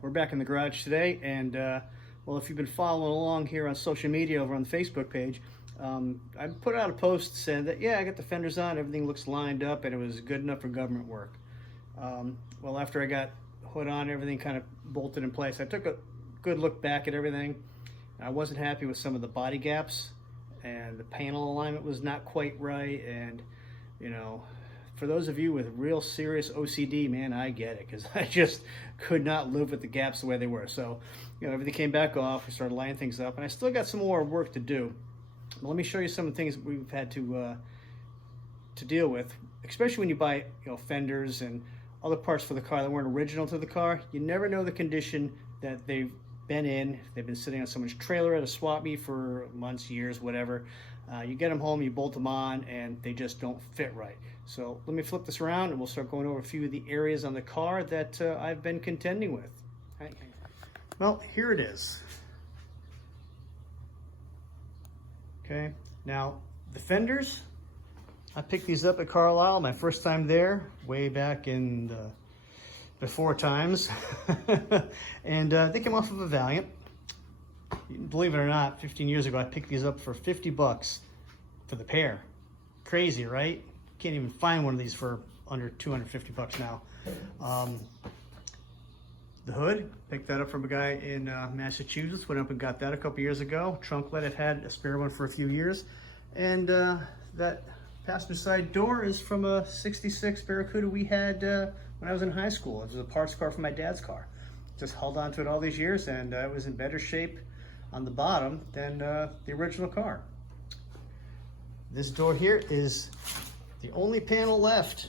We're back in the garage today, and well, if you've been following along here on social media over on the Facebook page, I put out a post saying that, yeah, I got the fenders on, everything looks lined up, and it was good enough for government work. Well, after I got hood on, everything kind of bolted in place, I took a good look back at everything. I wasn't happy with some of the body gaps, and the panel alignment was not quite right, and you know, for those of you with real serious OCD, man, I get it, because I just could not live with the gaps the way they were. So, you know, everything came back off. We started lining things up, and I still got some more work to do. But let me show you some of the things we've had to deal with, especially when you buy, you know, fenders and other parts for the car that weren't original to the car. You never know the condition that they've been in. They've been sitting on someone's trailer at a swap meet for months, years, whatever. You get them home, you bolt them on, and they just don't fit right. So let me flip this around, and we'll start going over a few of the areas on the car that I've been contending with. Right. Well, here it is. Okay, now the fenders, I picked these up at Carlisle my first time there, way back in the before times, and they came off of a Valiant. Believe it or not, 15 years ago I picked these up for 50 bucks for the pair. Crazy, right? Can't even find one of these for under 250 bucks now. The hood, picked that up from a guy in Massachusetts. Went up and got that a couple years ago. Trunk lid, it had a spare one for a few years. And that passenger side door is from a 66 Barracuda we had when I was in high school. It was a parts car for my dad's car. Just held on to it all these years, and it was in better shape on the bottom than the original car. This door here is the only panel left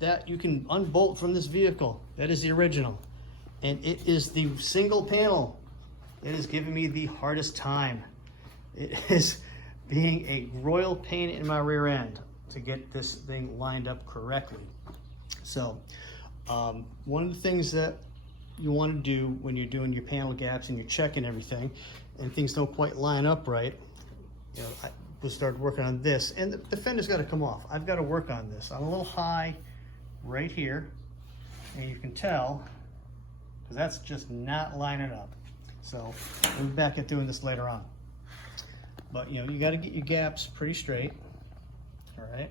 that you can unbolt from this vehicle. That is the original. And it is the single panel. It is giving me the hardest time. It is being a royal pain in my rear end to get this thing lined up correctly. So one of the things that you want to do when you're doing your panel gaps and you're checking everything and things don't quite line up right, you know, I will start working on this, and the fender's got to come off. I've got to work on this. I'm a little high right here, and you can tell because that's just not lining up. So we'll be back at doing this later on. But you know, you got to get your gaps pretty straight. All right,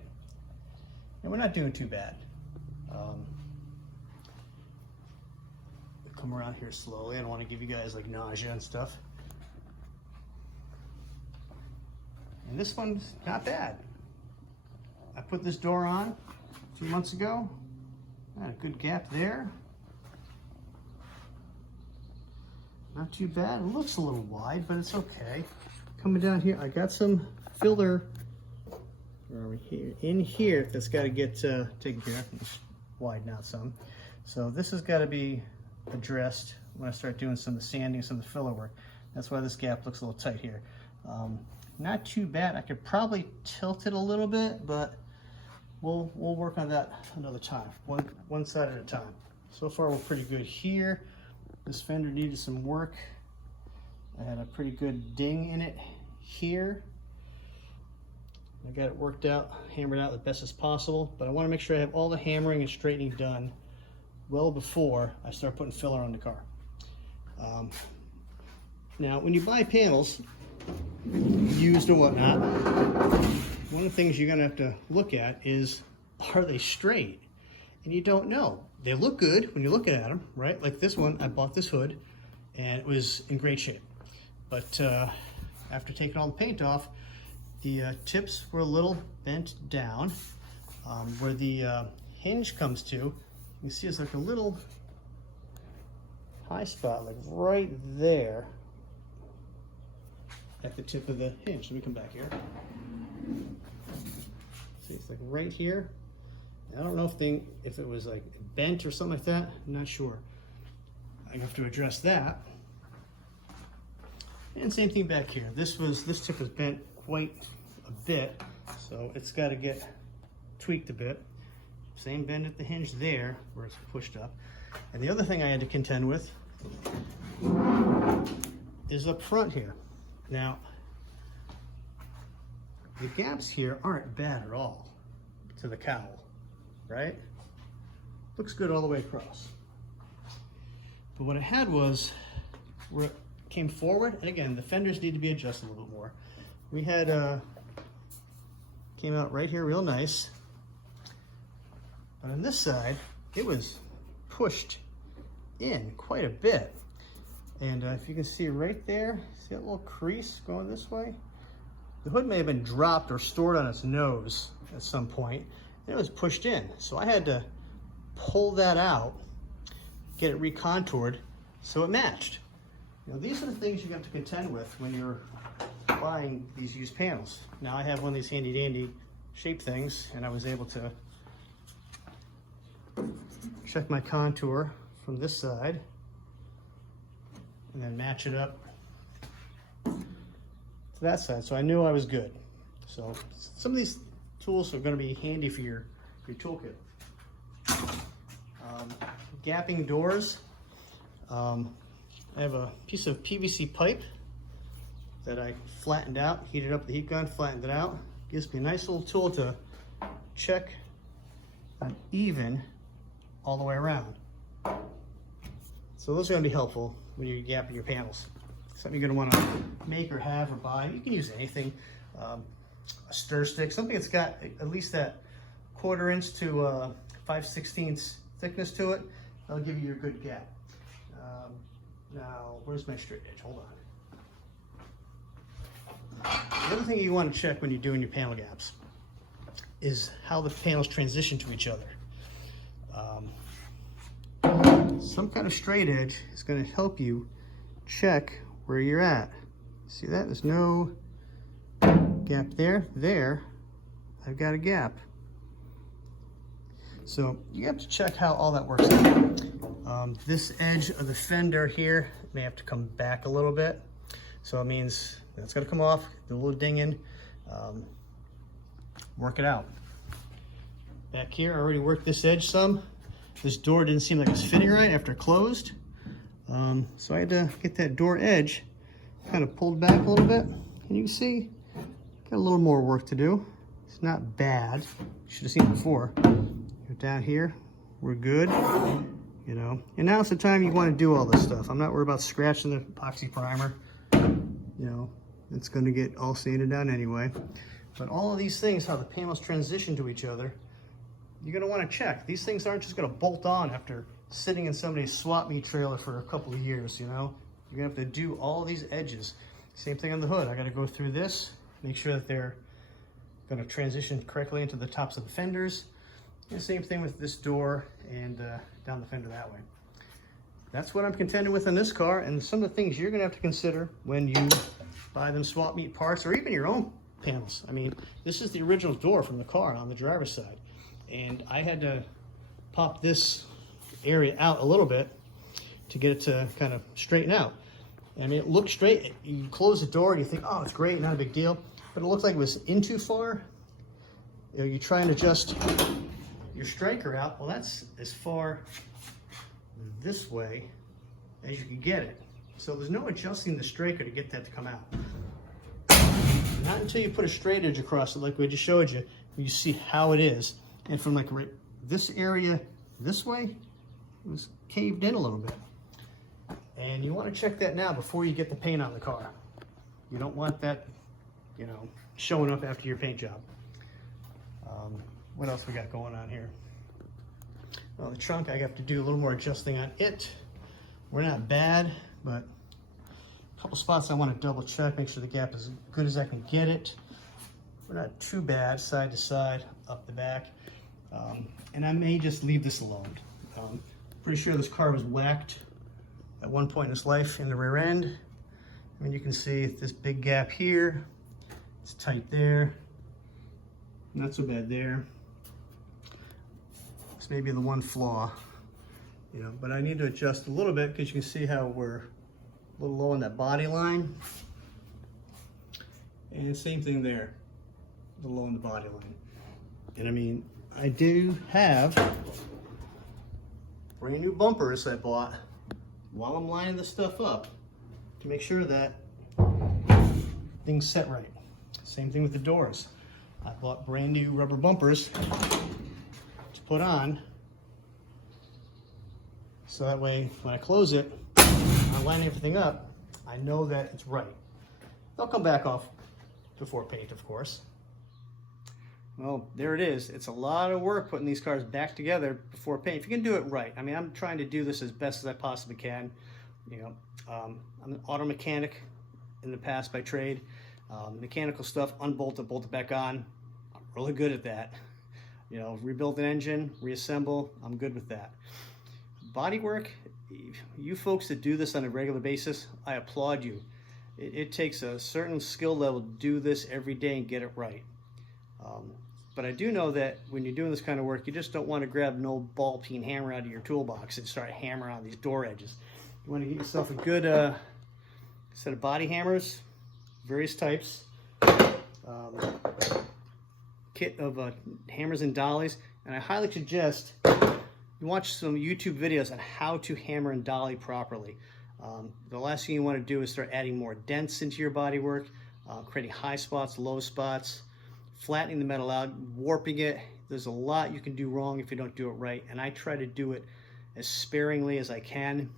and we're not doing too bad. Come around here slowly. I don't want to give you guys like nausea and stuff. And this one's not bad. I put this door on a few months ago. Got a good gap there. Not too bad. It looks a little wide, but it's okay. Coming down here, I got some filler in here that's got to get taken care of. Let's widen out some. So this has got to be addressed when I start doing some of the sanding, some of the filler work. That's why this gap looks a little tight here. Not too bad. I could probably tilt it a little bit, but we'll work on that another time, one side at a time. So far we're pretty good here. This fender needed some work. I had a pretty good ding in it here. I got it worked out, hammered out the best as possible, but I want to make sure I have all the hammering and straightening done well before I start putting filler on the car. Now, when you buy panels, used or whatnot, one of the things you're gonna have to look at is, are they straight? And you don't know. They look good when you're looking at them, right? Like this one, I bought this hood and it was in great shape. But after taking all the paint off, the tips were a little bent down. Where the hinge comes to, you can see it's like a little high spot, like right there at the tip of the hinge. Let me come back here. See, it's like right here. I don't know if it was like bent or something like that. I'm not sure. I have to address that. And same thing back here. This tip was bent quite a bit, so it's got to get tweaked a bit. Same bend at the hinge there where it's pushed up. And the other thing I had to contend with is up front here. Now, the gaps here aren't bad at all to the cowl, right? Looks good all the way across. But what I had was, where it came forward, and again, the fenders need to be adjusted a little bit more. We had, came out right here real nice. But on this side, it was pushed in quite a bit. And if you can see right there, see that little crease going this way? The hood may have been dropped or stored on its nose at some point, and it was pushed in. So I had to pull that out, get it recontoured so it matched. You know, these are the things you have to contend with when you're buying these used panels. Now I have one of these handy dandy shape things, and I was able to check my contour from this side and then match it up to that side. So I knew I was good. So some of these tools are going to be handy for your toolkit. Gapping doors. I have a piece of PVC pipe that I flattened out, heated up the heat gun, flattened it out. Gives me a nice little tool to check an even all the way around. So those are going to be helpful when you're gapping your panels. Something you're going to want to make or have or buy. You can use anything. A stir stick, something that's got at least that 1/4 inch to 5/16 thickness to it. That'll give you your good gap. Now, where's my straight edge? Hold on. The other thing you want to check when you're doing your panel gaps is how the panels transition to each other. Some kind of straight edge is going to help you check where you're at. See that? There's no gap there. There, I've got a gap. So you have to check how all that works out. This edge of the fender here may have to come back a little bit. So it means that's got to come off, the little ding in, work it out. Back here, I already worked this edge some. This door didn't seem like it was fitting right after it closed. So I had to get that door edge kind of pulled back a little bit. And you can see, got a little more work to do. It's not bad. You should have seen it before. Down here, we're good, you know. And now's the time you want to do all this stuff. I'm not worried about scratching the epoxy primer. You know, it's going to get all sanded down anyway. But all of these things, how the panels transition to each other, you're going to want to check. These things aren't just going to bolt on after sitting in somebody's swap meet trailer for a couple of years, you know. You're going to have to do all these edges. Same thing on the hood. I got to go through this, make sure that they're going to transition correctly into the tops of the fenders. And same thing with this door and down the fender that way. That's what I'm contending with in this car, and some of the things you're going to have to consider when you buy them swap meet parts or even your own panels. I mean, this is the original door from the car on the driver's side, and I had to pop this area out a little bit to get it to kind of straighten out. I mean, it looked straight. You close the door and you think, oh, it's great, not a big deal, but it looked like it was in too far. You know, you try and adjust your striker out. Well, that's as far this way as you can get it. So there's no adjusting the striker to get that to come out. Not until you put a straight edge across it like we just showed you, you see how it is. And from like right this area this way, it was caved in a little bit. And you want to check that now before you get the paint on the car. You don't want that, you know, showing up after your paint job. What else we got going on here? Well, the trunk, I have to do a little more adjusting on it. We're not bad, but a couple spots I want to double check, make sure the gap is as good as I can get it. We're not too bad, side to side, up the back. And I may just leave this alone. Pretty sure this car was whacked at one point in its life in the rear end. I mean, you can see this big gap here. It's tight there. Not so bad there. This may be the one flaw, you know, but I need to adjust a little bit because you can see how we're a little low on that body line. And same thing there, a little low on the body line. And I mean, I do have brand new bumpers I bought while I'm lining this stuff up to make sure that things set right. Same thing with the doors. I bought brand new rubber bumpers to put on So that way, when I close it, I'm lining everything up, I know that it's right. They'll come back off before paint, of course. Well, there it is. It's a lot of work putting these cars back together before paint. If you can do it right. I mean, I'm trying to do this as best as I possibly can. You know, I'm an auto mechanic in the past by trade. Mechanical stuff, unbolt it, bolt it back on. I'm really good at that. You know, rebuild an engine, reassemble, I'm good with that. Bodywork, you folks that do this on a regular basis, I applaud you. It takes a certain skill level to do this every day and get it right. But I do know that when you're doing this kind of work, you just don't want to grab an old ball-peen hammer out of your toolbox and start hammering on these door edges. You want to get yourself a good set of body hammers, various types, kit of hammers and dollies, and I highly suggest you watch some YouTube videos on how to hammer and dolly properly. The last thing you want to do is start adding more dents into your bodywork, creating high spots, low spots, flattening the metal out, warping it. There's a lot you can do wrong if you don't do it right, and I try to do it as sparingly as I can.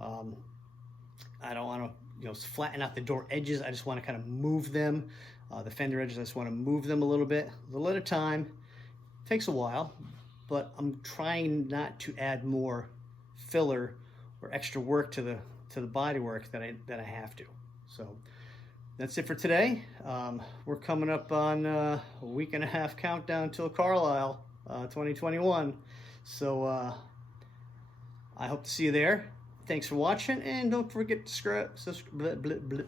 I don't want to flatten out the door edges. I just want to kind of move them. The fender edges, I just want to move them a little bit, a little at a time. It takes a while, but I'm trying not to add more filler or extra work to the bodywork that I have to. So that's it for today. We're coming up on a week and a half countdown till Carlisle 2021. So I hope to see you there. Thanks for watching, and don't forget to subscribe.